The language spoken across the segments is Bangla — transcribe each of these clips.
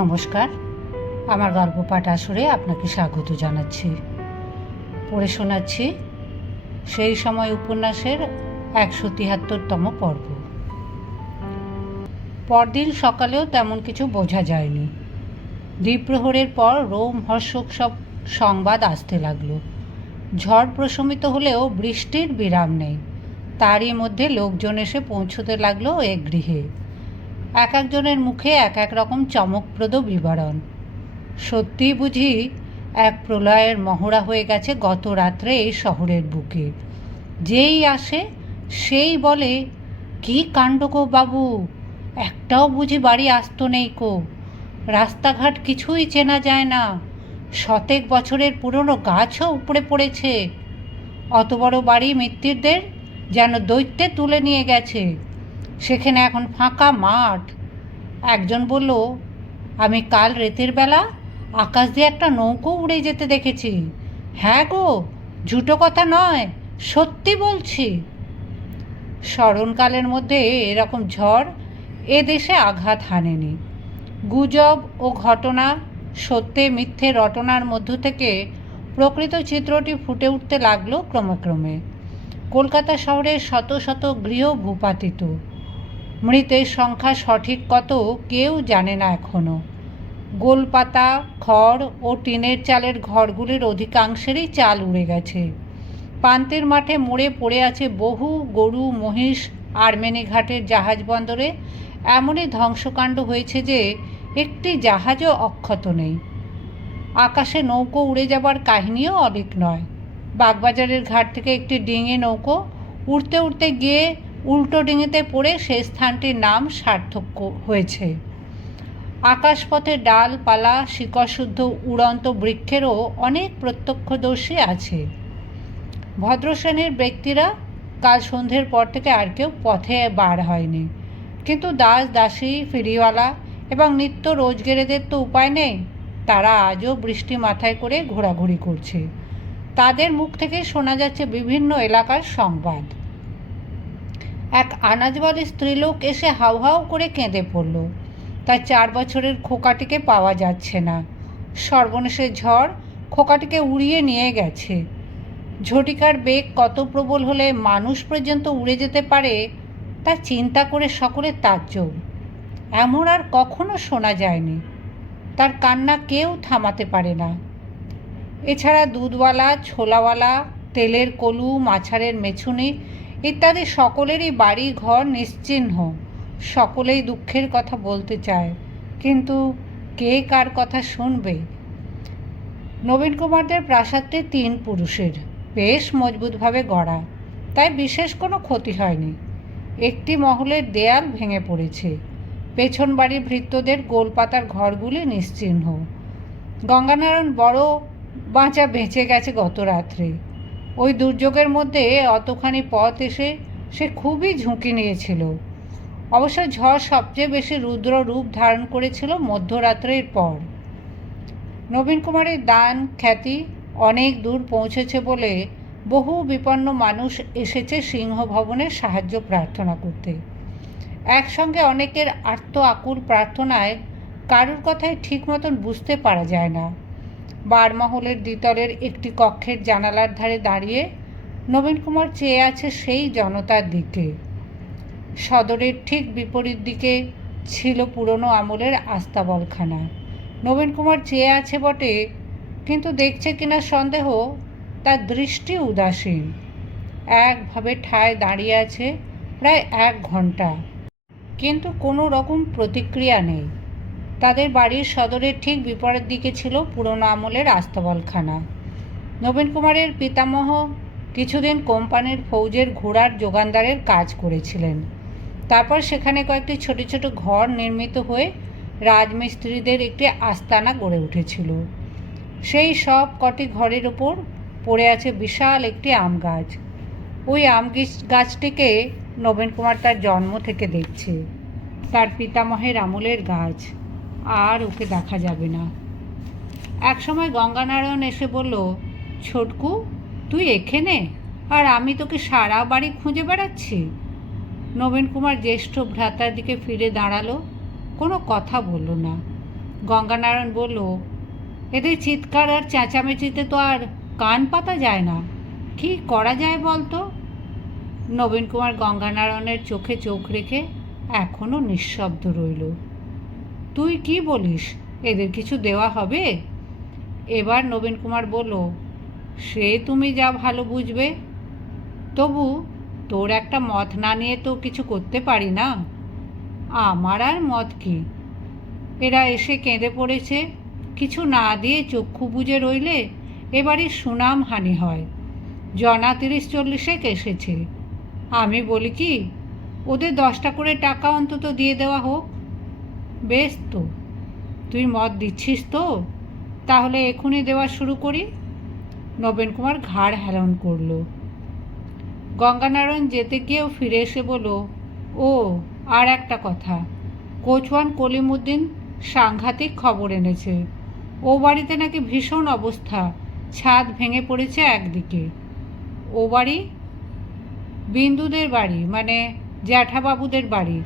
নমস্কার, আমার গল্প পাঠ আসরে আপনাকে স্বাগত জানাচ্ছি। পড়ে শোনাচ্ছি সেই সময় উপন্যাসের 173তম পর্ব। পরদিন সকালেও তেমন কিছু বোঝা যায়নি। দ্বিপ্রহরের পর রোমহর্ষক সব সংবাদ আসতে লাগলো। ঝড় প্রশমিত হলেও বৃষ্টির বিরাম নেই। তারই মধ্যে লোকজন এসে পৌঁছতে লাগলো এক গৃহে। এক একজনের মুখে এক এক রকম চমকপ্রদ বিবরণ। সত্যি বুঝি এক প্রলয়ের মহড়া হয়ে গেছে গত রাত্রে এই শহরের বুকে। যেই আসে সেই বলে, কি কাণ্ড গো বাবু, একটাও বুঝি বাড়ি আসত নেই কো, রাস্তাঘাট কিছুই চেনা যায় না, শতেক বছরের পুরনো গাছও উপড়ে পড়েছে, অত বড় বাড়ি মিত্তিরদের যেন দৈত্যে তুলে নিয়ে গেছে, সেখানে এখন ফাঁকা মাঠ। একজন বলল, আমি কাল রাতের বেলা আকাশ দিয়ে একটা নৌকো উড়ে যেতে দেখেছি। হ্যাঁ গো, ঝুটো কথা নয়, সত্যি বলছি। স্মরণকালের মধ্যে এরকম ঝড় এ দেশে আঘাত হানেনি। গুজব ও ঘটনা, সত্যে মিথ্যে রটনার মধ্য থেকে প্রকৃত চিত্রটি ফুটে উঠতে লাগলো ক্রমে ক্রমে। কলকাতা শহরের শত শত গৃহ ভূপাতিত। মৃতের সংখ্যা সঠিক কত কেউ জানে না এখনও। গোলপাতা, খড় ও টিনের চালের ঘরগুলির অধিকাংশেরই চাল উড়ে গেছে। পান্তের মাঠে মরে পড়ে আছে বহু গরু মহিষ। আর্মেনি ঘাটের জাহাজ বন্দরে এমনই ধ্বংসকাণ্ড হয়েছে যে একটি জাহাজও অক্ষত নেই। আকাশে নৌকো উড়ে যাবার কাহিনীও অনেক নয়। বাগবাজারের ঘাট থেকে একটি ডিঙি নৌকো উড়তে উড়তে গিয়ে উল্টো ডিঙিতে পড়ে সেই স্থানটির নাম সার্থক হয়েছে। আকাশপথে ডালপালা শিকড়শুদ্ধ উড়ন্ত বৃক্ষেরও অনেক প্রত্যক্ষদর্শী আছে। ভদ্রশ্রেণীর ব্যক্তিরা কাল সন্ধ্যের পর থেকে আর কেউ পথে বার হয়নি, কিন্তু দাস দাসী, ফেরিওয়ালা এবং নিত্য রোজগেরেদের তো উপায় নেই। তারা আজও বৃষ্টি মাথায় করে ঘোরাঘুরি করছে। তাদের মুখ থেকে শোনা যাচ্ছে বিভিন্ন এলাকার সংবাদ। এক আনাজওয়ালি স্ত্রীলোক এসে হাউ হাউ করে কেঁদে পড়ল। তার 4 বছরের খোকাটিকে পাওয়া যাচ্ছে না। সর্বনেশের ঝড় খোকাটিকে উড়িয়ে নিয়ে গেছে। ঝটিকার বেগ কত প্রবল হলে মানুষ পর্যন্ত উড়ে যেতে পারে তা চিন্তা করে সকলে তাজ্জব। এমন আর কখনো শোনা যায়নি। তার কান্না কেউ থামাতে পারে না। এছাড়া দুধওয়ালা, ছোলাওয়ালা, তেলের কলু, মাছারের মেছুনি ইত্যাদি সকলেরই বাড়ি ঘর নিশ্চিহ্ন। সকলেই দুঃখের কথা বলতে চায়, কিন্তু কে কার কথা শুনবে? নবীন কুমারদের প্রাসাদটি 3 পুরুষের, বেশ মজবুতভাবে গড়া, তাই বিশেষ কোনো ক্ষতি হয়নি। একটি মহলের দেয়াল ভেঙে পড়েছে। পেছন বাড়ির ভৃত্যদের গোলপাতার ঘরগুলি নিশ্চিহ্ন। গঙ্গানারায়ণ বড় বাঁচা বেঁচে গেছে গত রাত্রে। ওই দুর্যোগের মধ্যে অতখানি পথ এসে সে খুবই ঝুঁকি নিয়েছিল। অবশ্য ঝড় সবচেয়ে বেশি রুদ্র রূপ ধারণ করেছিল মধ্যরাত্রের পর। নবীন কুমারের দান খ্যাতি অনেক দূর পৌঁছেছে বলে বহু বিপন্ন মানুষ এসেছে সিংহ ভবনের সাহায্য প্রার্থনা করতে। একসঙ্গে অনেকের আর্ত আকুল প্রার্থনায় কারুর কথাই ঠিক মতন বুঝতে পারা যায় না। বারমহলের দ্বিতলের একটি কক্ষের জানালার ধারে দাঁড়িয়ে নবীন কুমার চেয়ে আছে সেই জনতার দিকে। সদরের ঠিক বিপরীত দিকে ছিল পুরনো আমলের আস্তাবলখানা। নবীন কুমার চেয়ে আছে বটে, কিন্তু দেখছে কিনা সন্দেহ। তার দৃষ্টি উদাসীন। একভাবে ঠায় দাঁড়িয়ে আছে প্রায় 1 ঘন্টা, কিন্তু কোনো রকম প্রতিক্রিয়া নেই। তাদের বাড়ির সদরের ঠিক বিপরীত দিকে ছিল পুরনো আমলের আস্তাবলখানা। নবীন কুমারের পিতামহ কিছুদিন কোম্পানির ফৌজের ঘোড়ার যোগানদারের কাজ করেছিলেন। তারপর সেখানে কয়েকটি ছোট ছোট ঘর নির্মিত হয়ে রাজমিস্ত্রিদের একটি আস্তানা গড়ে উঠেছিল। সেই সব কটি ঘরের ওপর পড়ে আছে বিশাল একটি আম গাছ। ওই আম গাছটিকে নবীন কুমার তার জন্ম থেকে দেখছে। তার পিতামহের আমলের গাছ, আর ওকে দেখা যাবে না। একসময় গঙ্গানারায়ণ এসে বলল, ছোটকু, তুই এখানে, আর আমি তোকে সারা বাড়ি খুঁজে বেড়াচ্ছি। নবীন কুমার জ্যেষ্ঠ ভ্রাতার দিকে ফিরে দাঁড়ালো, কোনো কথা বলল না। গঙ্গানারায়ণ বলল, এদের চিৎকার আর চেঁচামেচিতে তো আর কান পাতা যায় না, কি করা যায় বলতো? নবীন কুমার গঙ্গানারায়ণের চোখে চোখ রেখে এখনও নিঃশব্দ রইল। তুই কি বলিস, এদের কিছু দেওয়া হবে? এবার নবীন কুমার বলল, সে তুমি যা ভালো বুঝবে, তবু তোর একটা মত না নিয়ে তো কিছু করতে পারি না। আমার আর মত কি? এরা এসে কেঁদে পড়েছে, কিছু না দিয়ে চক্ষু বুজে রইলে এবারই সুনাম হানি হয়। জনা 30-40 এসেছে। আমি বলি কি, ওদের 10টা করে টাকা অন্তত দিয়ে দেওয়া হোক। বেশ তো, তুই মত দিচ্ছিস তো, তাহলে এখনই দেওয়া শুরু করি। নবীন কুমার ঘাড় হেলন করল। গঙ্গানারায়ণ যেতে গিয়েও ফিরে এসে বলল, ও আর একটা কথা, কোচওয়ান কলিমুদ্দিন সাংঘাতিক খবর এনেছে। ও বাড়িতে নাকি ভীষণ অবস্থা, ছাদ ভেঙে পড়েছে একদিকে। ও বাড়ি? বিন্দুদের বাড়ি, মানে জ্যাঠাবাবুদের বাড়ি।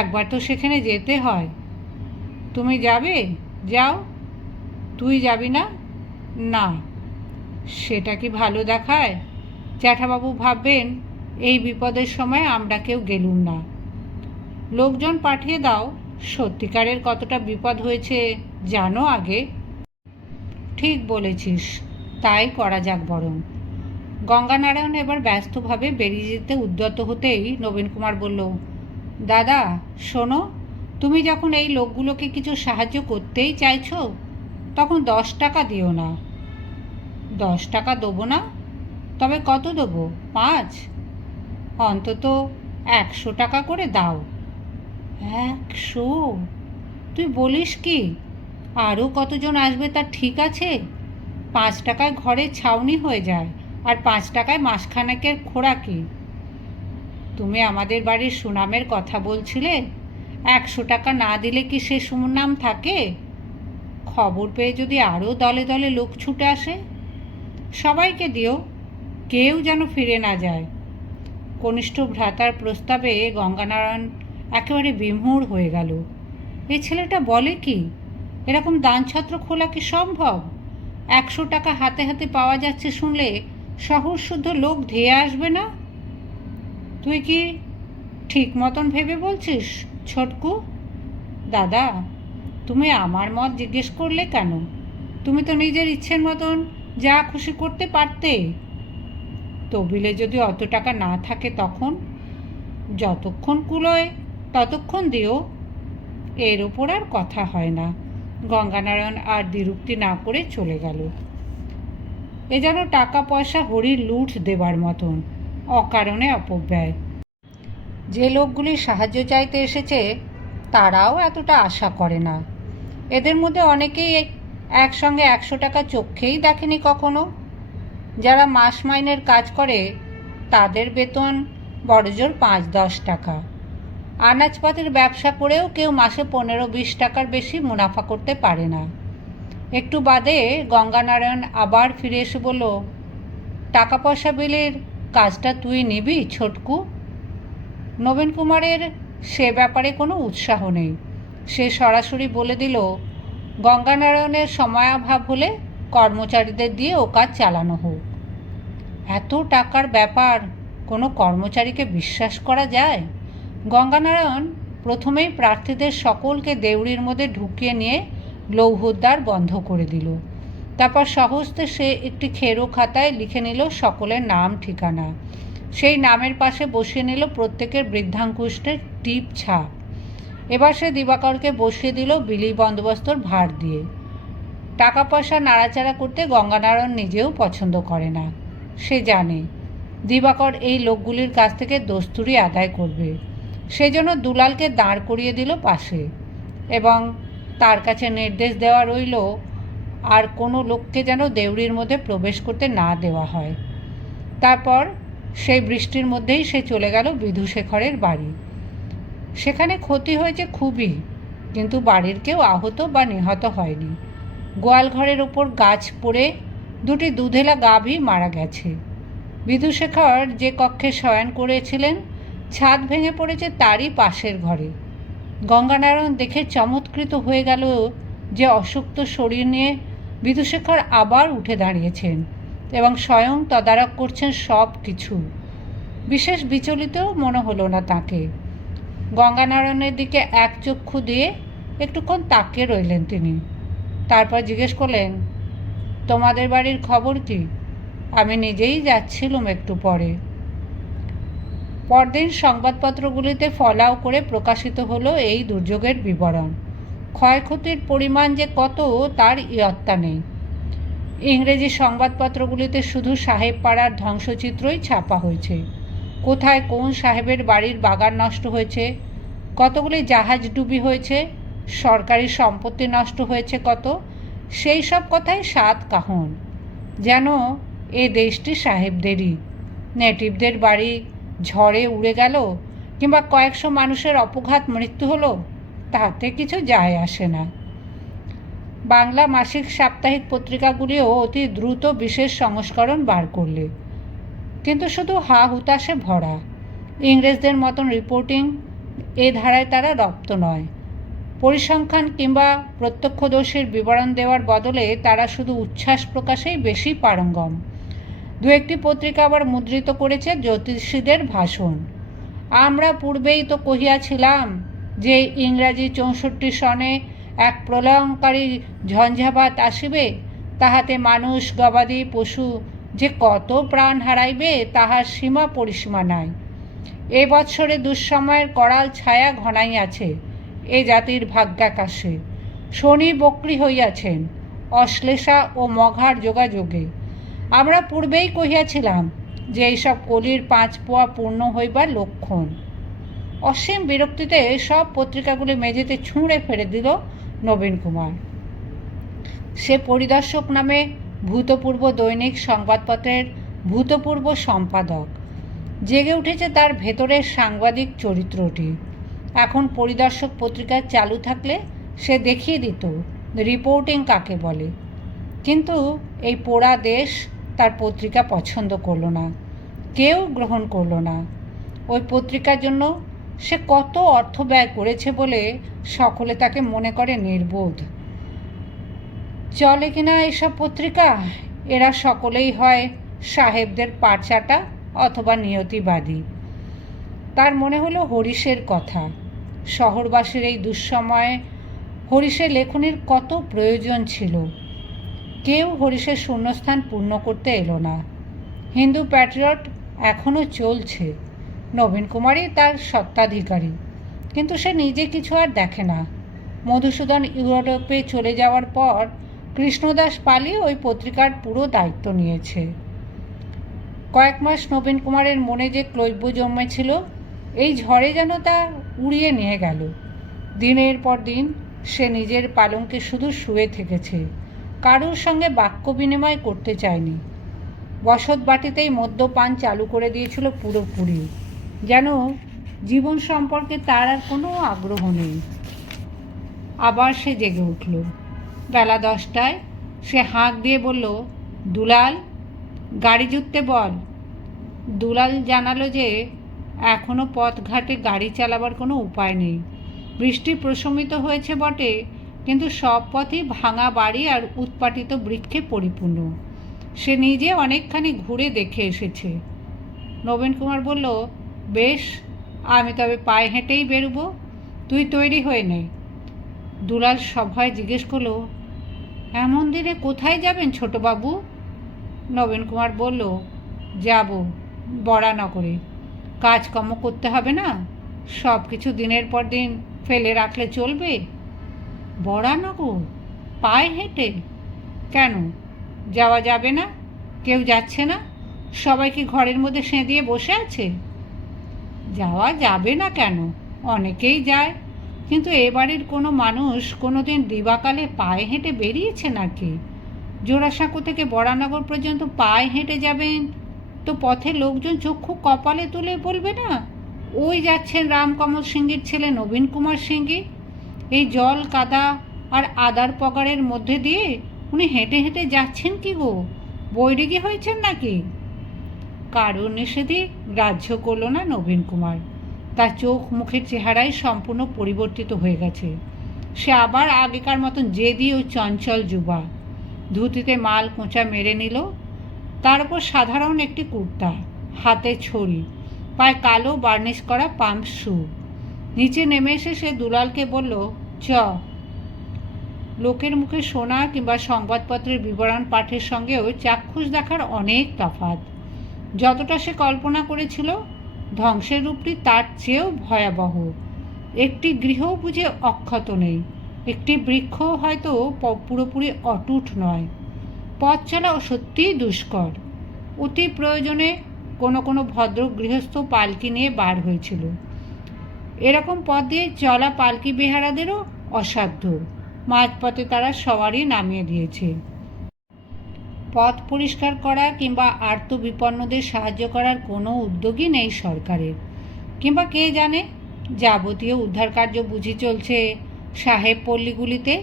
একবার তো সেখানে যেতে হয়। তুমি যাবে? যাও। তুই যাবি না? না। সেটা কি ভালো দেখায়? জ্যাঠাবাবু ভাববেন এই বিপদের সময় আমরা কেউ গেলুম না। লোকজন পাঠিয়ে দাও, সত্যিকারের কতটা বিপদ হয়েছে জানো আগে। ঠিক বলেছিস, তাই করা যাক বরং। গঙ্গানারায়ণ এবার ব্যস্তভাবে বেরিয়ে যেতে উদ্যত হতেই নবীন কুমার বলল, দাদা শোনো, তুমি যখন এই লোকগুলোকে কিছু সাহায্য করতেই চাইছো, তখন 10 টাকা দিও না। 10 টাকা দেবো না? তবে কত দেবো? 5? অন্তত 100 টাকা করে দাও। 100? তুই বলিস কি? আরও কতজন আসবে তার ঠিক আছে? 5 টাকায় ঘরের ছাউনি হয়ে যায়, আর 5 টাকায় মাসখানেকের খোরাকি। তুমি আমাদের বাড়ির সুনামের কথা বলছিলে, 100 টাকা না দিলে কি সে সুনাম থাকে? খবর পেয়ে যদি আরও দলে দলে লোক ছুটে আসে। সবাইকে দিও, কেউ যেন ফিরে না যায়। কনিষ্ঠ ভ্রাতার প্রস্তাবে গঙ্গানারায়ণ একেবারে বিমূঢ় হয়ে গেল। এ ছেলেটা বলে কি? এরকম দানছত্র খোলা কি সম্ভব? 100 টাকা হাতে হাতে পাওয়া যাচ্ছে শুনলে শহর শুদ্ধ লোক ধেয়ে আসবে না? তুই কি ঠিক মতন ভেবে বলছিস ছোটকু? দাদা, তুমি আমার মত জিজ্ঞেস করলে কেন? তুমি তো নিজের ইচ্ছের মতন যা খুশি করতে পারতে। তবিলে যদি অত টাকা না থাকে তখন? যতক্ষণ কুলোয় ততক্ষণ দিও। এর ওপর আর কথা হয় না। গঙ্গানারায়ণ আর দ্বিরুক্তি না করে চলে গেল। এ যেন টাকা পয়সা হরির লুঠ দেবার মতন, অকারণে অপব্যয়। যে লোকগুলি সাহায্য চাইতে এসেছে তারাও এতটা আশা করে না। এদের মধ্যে অনেকেই একসঙ্গে 100 টাকা চোখেই দেখেনি কখনো। যারা মাস মাইনের কাজ করে তাদের বেতন বড়জোর 5-10 টাকা। আনাজপাতির ব্যবসা করেও কেউ মাসে 15-20 টাকার বেশি মুনাফা করতে পারে না। একটু বাদে গঙ্গানারায়ণ আবার ফিরে এসে বলল, টাকা পয়সা বিলের কাজটা তুই নিবি ছোটকু? নবীন কুমারের সে ব্যাপারে কোনো উৎসাহ নেই। সে সরাসরি বলে দিল, গঙ্গানারায়ণের সময়াভাব হলে কর্মচারীদের দিয়ে ও কাজ চালানো হোক। এত টাকার ব্যাপার কোনো কর্মচারীকে বিশ্বাস করা যায়? গঙ্গানারায়ণ প্রথমেই প্রার্থীদের সকলকে দেউড়ির মধ্যে ঢুকিয়ে নিয়ে লৌহদ্বার বন্ধ করে দিল। তারপর সহজে সে একটি খেরো খাতায় লিখে নিল সকলের নাম ঠিকানা। সেই নামের পাশে বসিয়ে নিল প্রত্যেকের বৃদ্ধাঙ্কুষ্ঠের টিপ ছাপ। এবার সে দিবাকরকে বসিয়ে দিল বিলি বন্দোবস্তর ভার দিয়ে। টাকা পয়সা নাড়াচাড়া করতে গঙ্গানারায়ণ নিজেও পছন্দ করে না। সে জানে দিবাকর এই লোকগুলির কাছ থেকে দস্তুরি আদায় করবে। সেজন্য দুলালকে দাঁড় করিয়ে দিল পাশে, এবং তার কাছে নির্দেশ দেওয়া রইল আর কোনো লোককে যেন দেউড়ির মধ্যে প্রবেশ করতে না দেওয়া হয়। তারপর সেই বৃষ্টির মধ্যেই সে চলে গেল বিধুশেখরের বাড়ি। সেখানে ক্ষতি হয়েছে খুবই, কিন্তু বাড়ির কেউ আহত বা নিহত হয়নি। গোয়ালঘরের ওপর গাছ পড়ে দুটি দুধেলা গাভী মারা গেছে। বিধুশেখর যে কক্ষে শয়ন করেছিলেন ছাদ ভেঙে পড়েছে তারই পাশের ঘরে। গঙ্গানারায়ণ দেখে চমৎকৃত হয়ে গেল যে অসুপ্ত শরীর নিয়ে বিধুশেখর আবার উঠে দাঁড়িয়েছেন এবং স্বয়ং তদারক করছেন সব কিছু। বিশেষ বিচলিতও মনে হলো না তাকে। গঙ্গানারায়ণের দিকে এক চক্ষু দিয়ে একটুক্ষণ তাকিয়ে রইলেন তিনি। তারপর জিজ্ঞেস করলেন, তোমাদের বাড়ির খবর কি? আমি নিজেই যাচ্ছিলুম একটু পরে। পরদিন সংবাদপত্রগুলিতে ফলাও করে প্রকাশিত হলো এই দুর্যোগের বিবরণ। ক্ষয়ক্ষতির পরিমাণ যে কত তার ইয়ত্তা নেই। ইংরেজি সংবাদপত্রগুলিতে শুধু সাহেব পাড়ার ধ্বংসচিত্রই ছাপা হয়েছে। কোথায় কোন সাহেবের বাড়ির বাগান নষ্ট হয়েছে, কতগুলি জাহাজ ডুবি হয়েছে, সরকারি সম্পত্তি নষ্ট হয়েছে কত, সেই সব কথাই সাত কাহন। যেন এ দেশটি সাহেবদেরই। নেটিভদের বাড়ি ঝড়ে উড়ে গেল কিংবা কয়েকশো মানুষের অপঘাত মৃত্যু হলো, তাতে কিছু যায় আসে না। বাংলা মাসিক সাপ্তাহিক পত্রিকাগুলিও অতি দ্রুত বিশেষ সংস্করণ বার করলে, কিন্তু শুধু হা হুতাশে ভরা। ইংরেজদের মতন রিপোর্টিং এ ধারায় তারা রপ্ত নয়। পরিসংখ্যান কিংবা প্রত্যক্ষদর্শীর বিবরণ দেওয়ার বদলে তারা শুধু উচ্ছ্বাস প্রকাশেই বেশি পারঙ্গম। দু একটি পত্রিকা আবার মুদ্রিত করেছে জ্যোতিষীদের ভাষণ। আমরা পূর্বেই তো কহিয়াছিলাম যে ইংরাজি 64 সনে এক প্রলয়ঙ্কারী ঝঞ্ঝাবাত আসিবে, তাহাতে মানুষ গবাদি পশু যে কত প্রাণ হারাইবে তাহার সীমা পরিসীমা নাই। এ বৎসরে দুঃসময়ের করাল ছায়া ঘনাইয়াছে এ জাতির ভাগ্যাকাশে। শনি বক্রী হইয়াছেন অশ্লেষা ও মঘার যোগাযোগে। আমরা পূর্বেই কহিয়াছিলাম যে এইসব কলির 5 পোয়া পূর্ণ হইবার লক্ষণ। অসীম বিরক্তিতে সব পত্রিকাগুলি মেঝেতে ছুঁড়ে ফেলে দিল নবীন কুমার। সে পরিদর্শক নামে ভূতপূর্ব দৈনিক সংবাদপত্রের ভূতপূর্ব সম্পাদক। জেগে উঠেছে তার ভেতরের সাংবাদিক চরিত্রটি। এখন পরিদর্শক পত্রিকা চালু থাকলে সে দেখিয়ে দিত রিপোর্টিং কাকে বলে। কিন্তু এই পোড়া দেশ তার পত্রিকা পছন্দ করল না, কেউ গ্রহণ করল না। ওই পত্রিকার জন্য সে কত অর্থ ব্যয় করেছে বলে সকলে তাকে মনে করে নির্বোধ। চলে কিনা এসব পত্রিকা? এরা সকলেই হয় সাহেবদের পাটচাটা অথবা নিয়তিবাদী। তার মনে হলো হরিশের কথা। শহরবাসীর এই দুঃসময়ে হরিশের লেখনীর কত প্রয়োজন ছিল। কেউ হরিশের শূন্যস্থান পূর্ণ করতে এলো না। হিন্দু প্যাট্রিয়ট এখনও চলছে। নবীন কুমারই তার সত্ত্বাধিকারী, কিন্তু সে নিজে কিছু আর দেখে না। মধুসূদন ইউরোপে চলে যাওয়ার পর কৃষ্ণদাস পালি ওই পত্রিকার পুরো দায়িত্ব নিয়েছে। কয়েক মাস নবীন কুমারের মনে যে ক্লৈব্য জন্মেছিল, এই ঝড়ে যেন তা উড়িয়ে নিয়ে গেল। দিনের পর দিন সে নিজের পালঙ্কে শুধু শুয়ে থেকেছে, কারোর সঙ্গে বাক্য বিনিময় করতে চায়নি। বসত বাটিতেই মদ্যপান চালু করে দিয়েছিল পুরোপুরি, যেন জীবন সম্পর্কে তার আর কোনো আগ্রহ নেই। আবার সে জেগে উঠল। বেলা 10টায় সে হাঁক দিয়ে বলল, দুলাল, গাড়ি জুততে বল। দুলাল জানালো যে এখনও পথঘাটে গাড়ি চালাবার কোনো উপায় নেই। বৃষ্টি প্রশমিত হয়েছে বটে, কিন্তু সব পথই ভাঙা বাড়ি আর উৎপাটিত বৃক্ষে পরিপূর্ণ। সে নিজে অনেকখানি ঘুরে দেখে এসেছে। নবীন কুমার বলল, বেশ, আমি তবে পায়ে হেঁটেই বেরোবো, তুই তৈরি হয়ে নে। দুলাল সভায় জিজ্ঞেস করলো, এমন দিনে কোথায় যাবেন ছোটবাবু? নবীন কুমার বলল, যাব বরানগরে। কাজকর্ম করতে হবে না, সব কিছু দিনের পর দিন ফেলে রাখলে চলবে? বরানগর পায়ে হেঁটে? কেন, যাওয়া যাবে না? কেউ যাচ্ছে না? সবাই কি ঘরের মধ্যে সেঁধিয়ে বসে আছে? যাওয়া যাবে না কেন, অনেকেই যায়, কিন্তু এ বাড়ির কোনো মানুষ কোনো দিন দিবাকালে পায়ে হেঁটে বেরিয়েছে নাকি? জোড়াসাঁকো থেকে বরানগর পর্যন্ত পায়ে হেঁটে যাবেন তো পথে লোকজন চক্ষু কপালে তুলে বলবে না, ওই যাচ্ছেন রামকমল সিংহের ছেলে নবীন কুমার সিংহি। এই জল কাদা আর আদার পগারের মধ্যে দিয়ে উনি হেঁটে হেঁটে যাচ্ছেন কি গো, বৈরাগী হয়েছেন নাকি? কারোর নিষেধে গ্রাহ্য করল না নবীন কুমার। তার চোখ মুখের চেহারাই সম্পূর্ণ পরিবর্তিত হয়ে গেছে। সে আবার আগেকার মতন জেদি ও চঞ্চল যুবা। ধুতিতে মাল কোঁচা মেরে নিল, তার উপর সাধারণ একটি কুর্তা, হাতে ছড়ি, পায়ে কালো বার্নিশ করা পাম্প শু। নিচে নেমে এসে সে দুলালকে বলল, চ। লোকের মুখে শোনা কিংবা সংবাদপত্রের বিবরণ পাঠের সঙ্গেও চাক্ষুষ দেখার অনেক তফাৎ। যতটা সে কল্পনা করেছিল, ধ্বংসের রূপটি তার চেয়েও ভয়াবহ। একটি গৃহ বুঝে অক্ষত নেই, একটি বৃক্ষ হয়তো পুরোপুরি অটুট নয়। পথ চলা সত্যিই দুষ্কর। অতি প্রয়োজনে কোনো কোনো ভদ্র গৃহস্থ পালকি নিয়ে বার হয়েছিল। এরকম পথ দিয়ে চলা পালকি বেহারাদেরও অসাধ্য। মাঝপথে তারা সবারই নামিয়ে দিয়েছে। পথ পরিষ্কার করা কিংবা আর্ত বিপন্নদের সাহায্য করার কোনো উদ্যোগই নেই সরকারের। কিংবা কে জানে, যাবতীয় উদ্ধার কার্য বুঝি চলছে সাহেব পল্লীগুলিতে।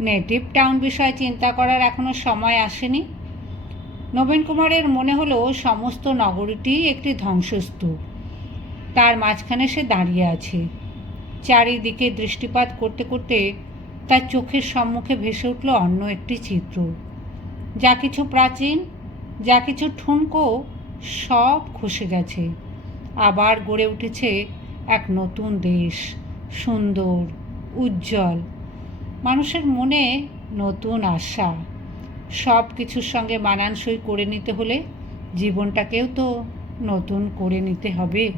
নেটিভ টাউন বিষয়ে চিন্তা করার এখনও সময় আসেনি। নবীন কুমারের মনে হলো সমস্ত নগরীটি একটি ধ্বংসস্তূপ। তার মাঝখানে সে দাঁড়িয়ে আছে। চারিদিকে দৃষ্টিপাত করতে করতে তার চোখের সম্মুখে ভেসে উঠল অন্য একটি চিত্র। যা কিছু প্রাচীন, যা কিছু ঠুনকো, সব খসে গেছে। আবার গড়ে উঠেছে এক নতুন দেশ, সুন্দর, উজ্জ্বল। মানুষের মনে নতুন আশা। সব কিছুর সঙ্গে মানানসই করে নিতে হলে জীবনটাকেও তো নতুন করে নিতে হবে।